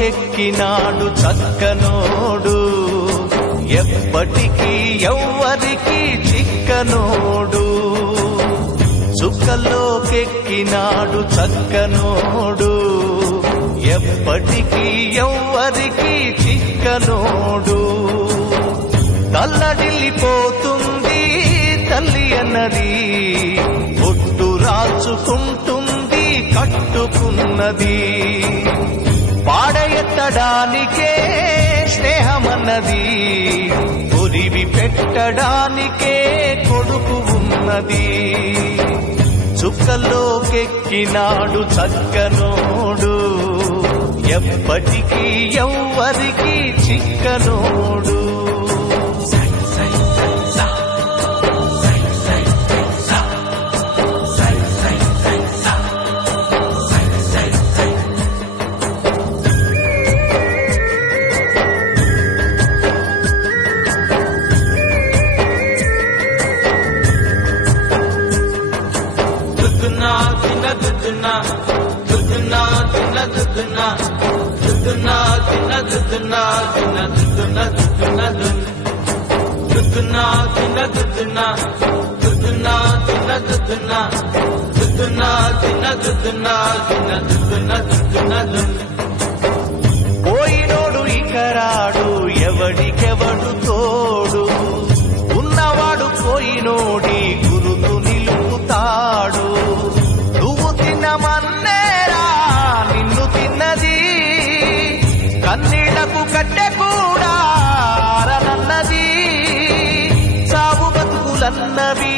చుక్కల్లోకెక్కినాడు చక్కనోడు ఎప్పటికీ ఎవ్వరికి చిక్కనోడు చుక్కల్లోకెక్కినాడు చక్కనోడు ఎప్పటికీ ఎవ్వరికి చిక్కనోడు తల్లడిల్లిపోతుంది తల్లి అన్నది ఒట్టు రాచుకుంటుంది కట్టుకున్నది పాడెత్తడానికే స్నేహమన్నది ఉరివి పెట్టడానికే కొడుకు ఉన్నది చుక్కల్లోకెక్కినాడు చక్కనోడు ఎప్పటికీ ఎవ్వరికి చిక్కనోడు పోయినోడు ఇకరాడు ఎవడికెవడు తోడు ఉన్నవాడు పోయినోడి గురుతు నిలుపుతాడు నువ్వు తిన్నమన్నేరా నిన్ను తిన్నది కన్నీళ్లకు కట్టె కూడా ఆరనన్నది సాగు బతుకులన్నవి